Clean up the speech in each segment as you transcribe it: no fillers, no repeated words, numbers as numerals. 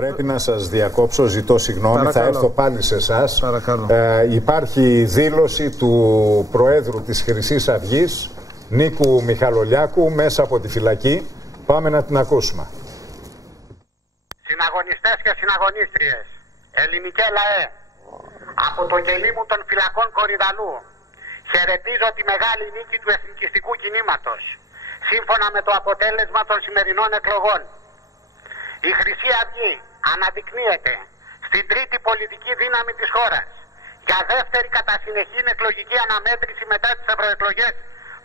Πρέπει να σας διακόψω, ζητώ συγγνώμη, παρακαλώ. Θα έρθω πάλι σε εσάς. Υπάρχει δήλωση του Προέδρου της Χρυσής Αυγής, Νίκου Μιχαλολιάκου, μέσα από τη φυλακή. Πάμε να την ακούσουμε. Συναγωνιστές και συναγωνίστριες, ελληνικέ λαέ, από το κελί μου των φυλακών Κορυδαλού, χαιρετίζω τη μεγάλη νίκη του εθνικιστικού κινήματος, σύμφωνα με το αποτέλεσμα των σημερινών εκλογών. Η Χρυσή Αυγή αναδεικνύεται στην τρίτη πολιτική δύναμη της χώρας, για δεύτερη κατά συνεχήν εκλογική αναμέτρηση μετά τις ευρωεκλογές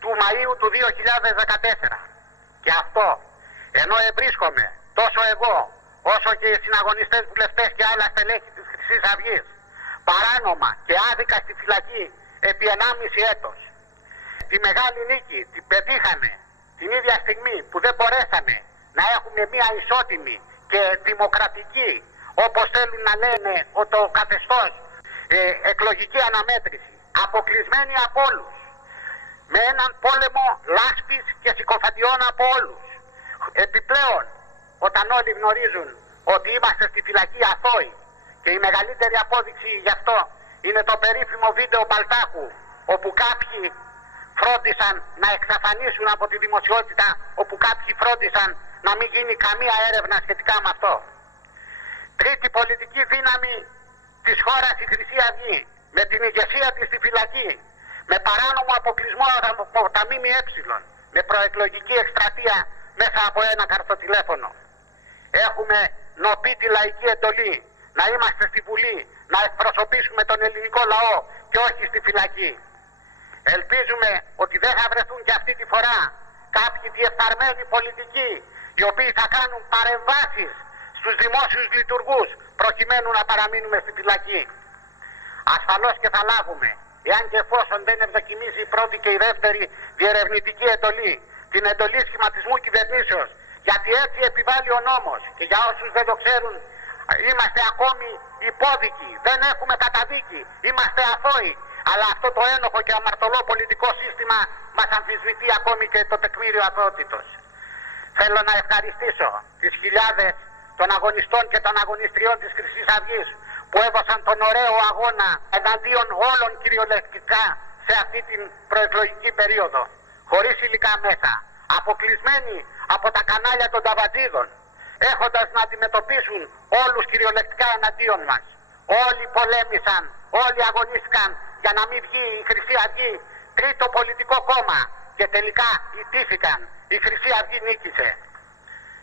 του Μαΐου του 2014. Και αυτό, ενώ ευρίσκομαι τόσο εγώ, όσο και οι συναγωνιστές βουλευτές και άλλα στελέχη της Χρυσής Αυγής, παράνομα και άδικα στη φυλακή επί 1,5 έτος. Τη μεγάλη νίκη την πετύχαμε την ίδια στιγμή που δεν μπορέσαμε να έχουμε μια ισότιμη και δημοκρατική, όπως θέλουν να λένε το καθεστώς, εκλογική αναμέτρηση, αποκλεισμένοι από όλους, με έναν πόλεμο λάσπης και συκοφαντιών από όλους. Επιπλέον, όταν όλοι γνωρίζουν ότι είμαστε στη φυλακή αθώοι, και η μεγαλύτερη απόδειξη γι' αυτό είναι το περίφημο βίντεο Μπαλτάκου, όπου κάποιοι φρόντισαν να εξαφανίσουν από τη δημοσιότητα, όπου κάποιοι φρόντισαν να μην γίνει καμία έρευνα σχετικά με αυτό. Τρίτη πολιτική δύναμη της χώρας η Χρυσή Αυγή, με την ηγεσία της στη φυλακή, με παράνομο αποκλεισμό από τα ΜΜΕ, με προεκλογική εκστρατεία μέσα από ένα καρτοτηλέφωνο. Έχουμε νοπεί τη λαϊκή εντολή να είμαστε στη Βουλή, να εκπροσωπήσουμε τον ελληνικό λαό και όχι στη φυλακή. Ελπίζουμε ότι δεν θα βρεθούν και αυτή τη φορά κάποιοι διεφθαρμένοι πολιτικοί, οι οποίοι θα κάνουν παρεμβάσεις στους δημόσιους λειτουργούς προκειμένου να παραμείνουμε στη φυλακή. Ασφαλώς και θα λάβουμε, εάν και εφόσον δεν ευδοκιμήσει η πρώτη και η δεύτερη διερευνητική εντολή, την εντολή σχηματισμού κυβερνήσεως, γιατί έτσι επιβάλλει ο νόμος, και για όσους δεν το ξέρουν, είμαστε ακόμη υπόδικοι, δεν έχουμε καταδίκη, είμαστε αθώοι, αλλά αυτό το ένοχο και αμαρτωλό πολιτικό σύστημα μας αμφισβητεί ακόμη και το τεκμήριο αθωότητος. Θέλω να ευχαριστήσω τις χιλιάδες των αγωνιστών και των αγωνιστριών της Χρυσής Αυγής που έδωσαν τον ωραίο αγώνα εναντίον όλων κυριολεκτικά σε αυτή την προεκλογική περίοδο, χωρίς υλικά μέσα, αποκλεισμένοι από τα κανάλια των ταβατζίδων, έχοντας να αντιμετωπίσουν όλους κυριολεκτικά εναντίον μας. Όλοι πολέμησαν, όλοι αγωνίστηκαν για να μην βγει η Χρυσή Αυγή τρίτο πολιτικό κόμμα και τελικά ιτήθηκαν. Η Χρυσή Αυγή νίκησε.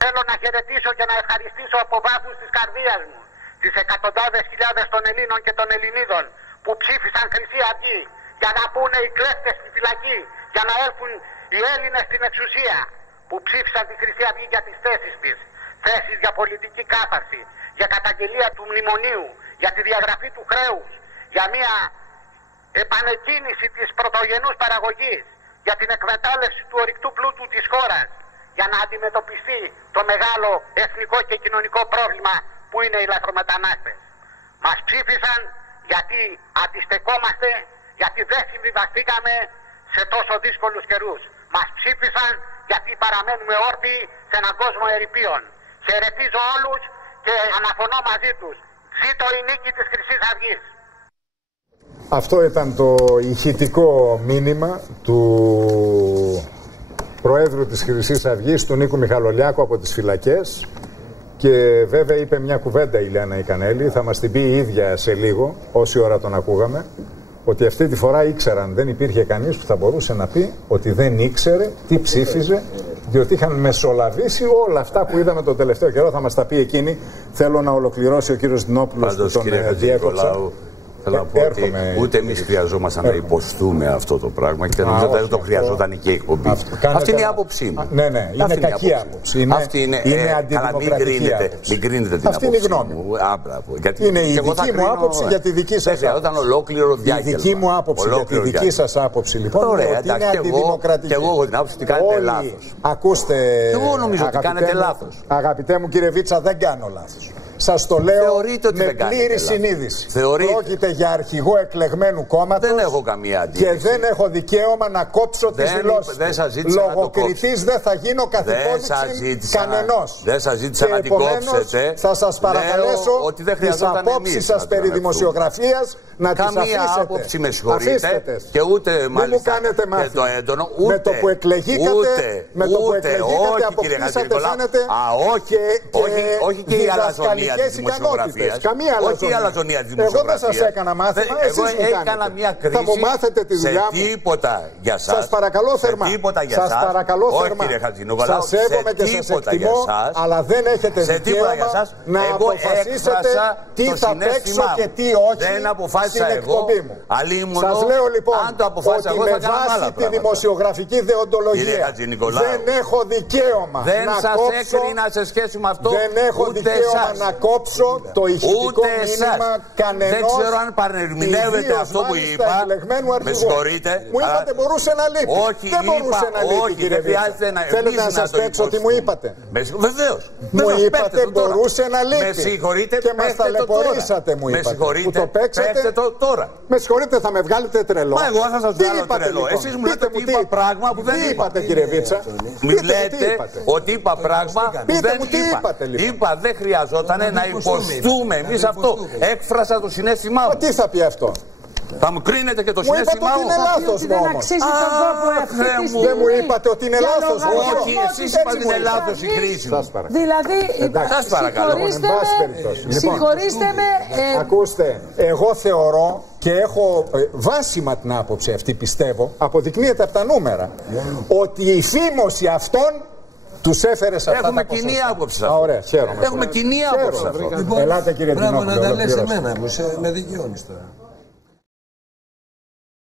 Θέλω να χαιρετήσω και να ευχαριστήσω από βάθους της καρδίας μου τις εκατοντάδες χιλιάδες των Ελλήνων και των Ελληνίδων που ψήφισαν Χρυσή Αυγή για να πούνε οι κλέφτες στη φυλακή, για να έλθουν οι Έλληνες στην εξουσία, που ψήφισαν τη Χρυσή Αυγή για τις θέσεις της, θέσεις για πολιτική κάθαρση, για καταγγελία του μνημονίου, για τη διαγραφή του χρέους, για μια επανεκκίνηση της πρωτογενούς παραγωγής, για την εκμετάλλευση του ορυκτού πλούτου της χώρας, για να αντιμετωπιστεί το μεγάλο εθνικό και κοινωνικό πρόβλημα που είναι οι λαθρομετανάστες. Μας ψήφισαν γιατί αντιστεκόμαστε, γιατί δεν συμβιβαστήκαμε σε τόσο δύσκολους καιρούς. Μας ψήφισαν γιατί παραμένουμε όρθιοι σε έναν κόσμο ερειπίων. Χαιρετίζω όλους και αναφωνώ μαζί τους. Ζήτω η νίκη της Χρυσής Αυγής. Αυτό ήταν το ηχητικό μήνυμα του Προέδρου της Χρυσής Αυγής, του Νίκου Μιχαλολιάκου, από τις φυλακές. Και βέβαια είπε μια κουβέντα η Λιάννα η Κανέλη, θα μας την πει η ίδια σε λίγο, όση ώρα τον ακούγαμε, ότι αυτή τη φορά ήξεραν, δεν υπήρχε κανείς που θα μπορούσε να πει ότι δεν ήξερε τι ψήφιζε, διότι είχαν μεσολαβήσει όλα αυτά που είδαμε τον τελευταίο καιρό. Θα μας τα πει εκείνη. Θέλω να ολοκληρώσει ο κύριος Δινόπουλος που τον διέκοψα. Θέλω να πω ότι ούτε εμείς χρειαζόμασταν να υποστούμε αυτό το πράγμα και νομίζω ότι δεν το χρειαζόταν και η εκπομπή. Αυτή είναι η άποψή μου. Ναι, ναι, είναι κακή άποψη. Αυτή είναι αντιδημοκρατική άποψη. Μην κρίνετε την άποψή μου. Είναι η δική μου άποψη για τη δική σας. Ήταν ολόκληρο διάγγελμα. Η δική μου άποψη για τη δική σας άποψη λοιπόν είναι ότι είναι αντιδημοκρατική. Και εγώ έχω την άποψη ότι κάνετε λάθος. Ακούστε. Εγώ νομίζω ότι κάνετε λάθος. Αγαπητέ μου κύριε Βίτσα, δεν κάνω λάθος. Σας το λέω με πλήρη συνείδηση. Πρόκειται για αρχηγό εκλεγμένου κόμματος. Δεν έχω καμία αντίρρηση. Και δεν έχω δικαίωμα να κόψω τις δηλώσεις. Λογοκριτής δεν θα γίνω καθυπόδειξη κανενός. Δεν σας ζήτησα να την κόψετε. Θα σας παρακαλέσω τις απόψεις σας περί δημοσιογραφίας να τις αφήσετε. Καμία άποψη, με συγχωρείτε, και ούτε μάλιστα και το έντονο, ούτε, με το που εκλεγήκατε, αποκτήσατε φαίνεται όχι και η αλαζονία της δημοσιογραφίας. Καμία αλαζονία. Όχι η αλαζονία της δημοσιογραφίας. Εγώ δεν σας έκανα μάθημα, εσείς μου έκανα μια κρίση. Θα μου μάθετε τη δουλειά μου. Σε τίποτα για σας. Σας παρακαλώ θερμά. Σε τίποτα για σας. Όχι κύριε Χατζηνικολάου, σας σέβομαι και σας εκτιμώ, αλλά δεν έχετε δικαίωμα να αποφασίσετε τι θα παίξω και τι όχι. Δεν αποφάσισα εγώ. Σας λέω λοιπόν αν το αποφάσισα εγώ, ότι με βάση τη δημοσιογραφική δεοντολογία δεν έχω δικαίωμα δεν να σας κόψω. έκρινα σε σχέση με αυτό. Δεν έχω δικαίωμα να κόψω το ηχητικό μήνυμα κανενός. Δεν ξέρω αν παρερμηνεύετε αυτό που είπα. Με συγχωρείτε. Μου είπατε μπορούσε να λείπει. Όχι, δεν μπορούσε να λείπει, κύριε Βίτσα. Θέλετε να σας παίξω τι μου είπατε. Βεβαίως. Μου είπατε μπορούσε να λείπει. Με συγχωρείτε, και μας ταλαιπωρήσατε, μου είπατε. Που το παίξατε τώρα. Με συγχωρείτε, θα με βγάλετε τρελό. Μα εγώ θα σας βγάλω τρελό. Εσείς μου λέτε ότι είπα πράγμα που δεν είπα. Τι είπατε, κύριε Βίτσα? Μου λέτε ότι είπα πράγμα που δεν είπα. Είπα δεν χρειαζόταν να υποστούμε εμείς αυτό. Έκφρασα το συναίσθημά μου. Τι θα πει αυτό? Θα μου κρίνετε και το συναίσθημά μου. Είναι λάθος μου όμως. Δεν μου είπατε ότι είναι λάθος. Όχι, εσείς είπατε ότι είναι λάθος η κρίση μου. Δηλαδή, συγχωρήστε με. Ακούστε, εγώ θεωρώ και έχω βάσιμα την άποψη αυτή, πιστεύω, αποδεικνύεται από τα νούμερα, ότι η φήμωση αυτών τους έφερε σε αυτά έχουμε τα ποσοστά. Κοινή άποψη. Ωραία, χαίρομαι. Έχουμε κοινή άποψη. Ελάτε κύριε Τινόπουλο. Μπράβο να τα λες εμένα, με δικαιώνεις τώρα.